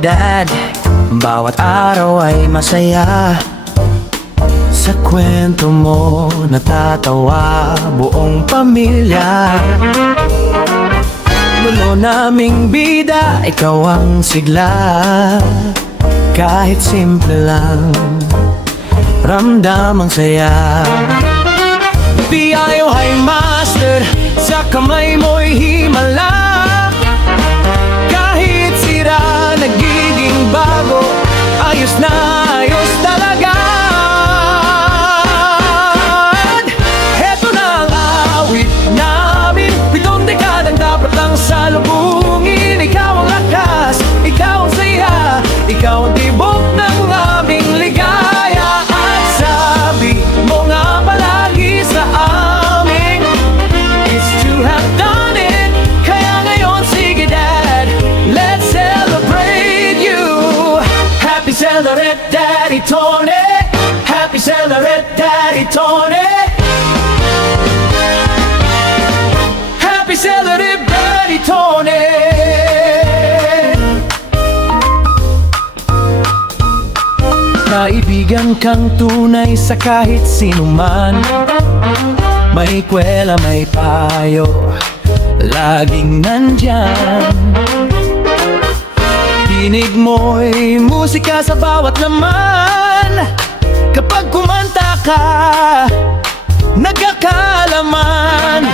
Dad, bawat araw ay masaya. Sa kwento mo natatawa buong pamilya. Mulo naming bida, ikaw ang sigla. Kahit simple lang, ramdam ang saya. Piyayo ay master, sa kamay mo'y himala. Kahit sira, nagiging bago, ayos na ayos talaga. Heto na ang awit namin, 7 dekadang dapat lang salubungin. Ikaw ang lakas, ikaw ang saya, ikaw ang tibok ng aming ligaya. At sabi mo nga palagi sa amin is to have done it. Kaya ngayon sige Dad, let's celebrate you. Happy celebrate Daddy Tony, happy celebrate Daddy Tony, happy celebrate Daddy Tony. Kaibigan kang tunay sa kahit sino man. May kwela, may payo, laging nandyan. Tinig mo'y musika sa bawat laman. Kapag kumanta ka, nagkakalaman.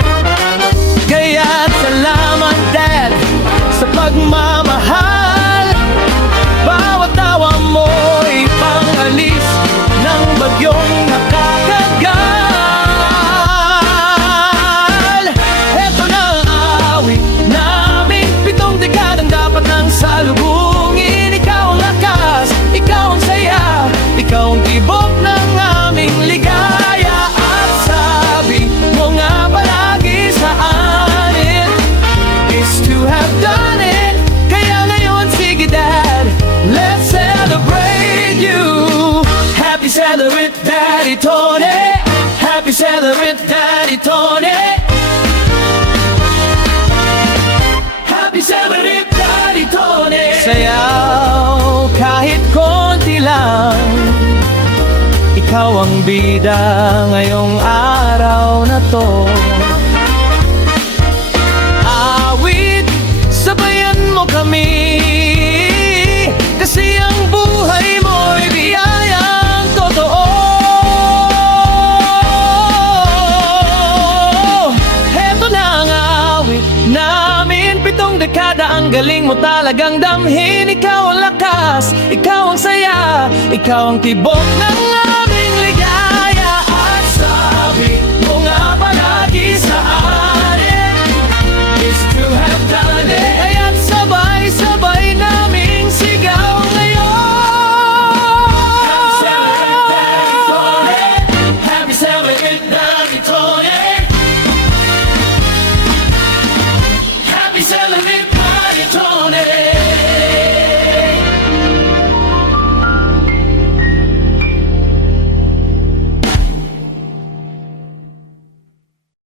Kaya't salamat Dad sa pagmamahal. Bawat tawa mo'y pangalis ng bagyong nakakagal. Heto na ang awit namin, 7 dekadang dapat nang salubungin. Ikaw ang lakas, ikaw ang saya, ikaw ang tibok ng aming ligaya. At sabi mo nga palagi sa amin is to have done it. Kaya ngayon sige Dad, let's celebrate you. Happy celebrate Daddy Tony, happy celebrate Daddy Tony, happy celebrate Daddy Tony. Sayaw kahit konti lang, ikaw ang bida ngayong araw na to. Awit, sabayan mo kami, kasi ang buhay mo'y biyayang totoo. Heto na ang awit namin, 7 dekada ang galing mo talagang damhin. Ikaw ang lakas, ikaw ang saya, ikaw ang tibok ng aming ligaya. At sabi mo nga palagi sa atin is to have done it. Kaya't sabay-sabay naming sigaw ngayon. Happy celebrate Daddy Tony, happy celebrate Daddy Tony, happy celebrate